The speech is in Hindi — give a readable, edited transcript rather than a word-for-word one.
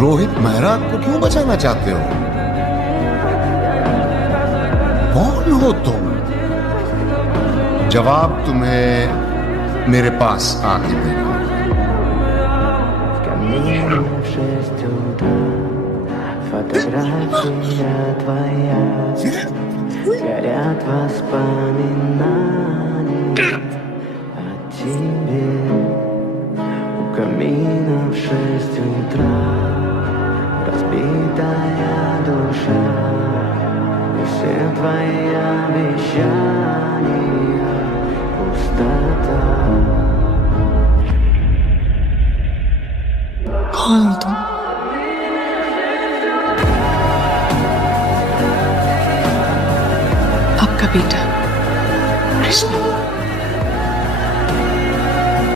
रोहित मेहरा को क्यों बचाना चाहते हो? कौन हो तुम? जवाब तुम्हें मेरे पास आके देना। В 6 утра фотография твоя, горят воспоминания о тебе. У камина в 6 утра разбитая душа, и все твои обещания пустота. कौन हो तुम? आपका बेटा कृष्ण।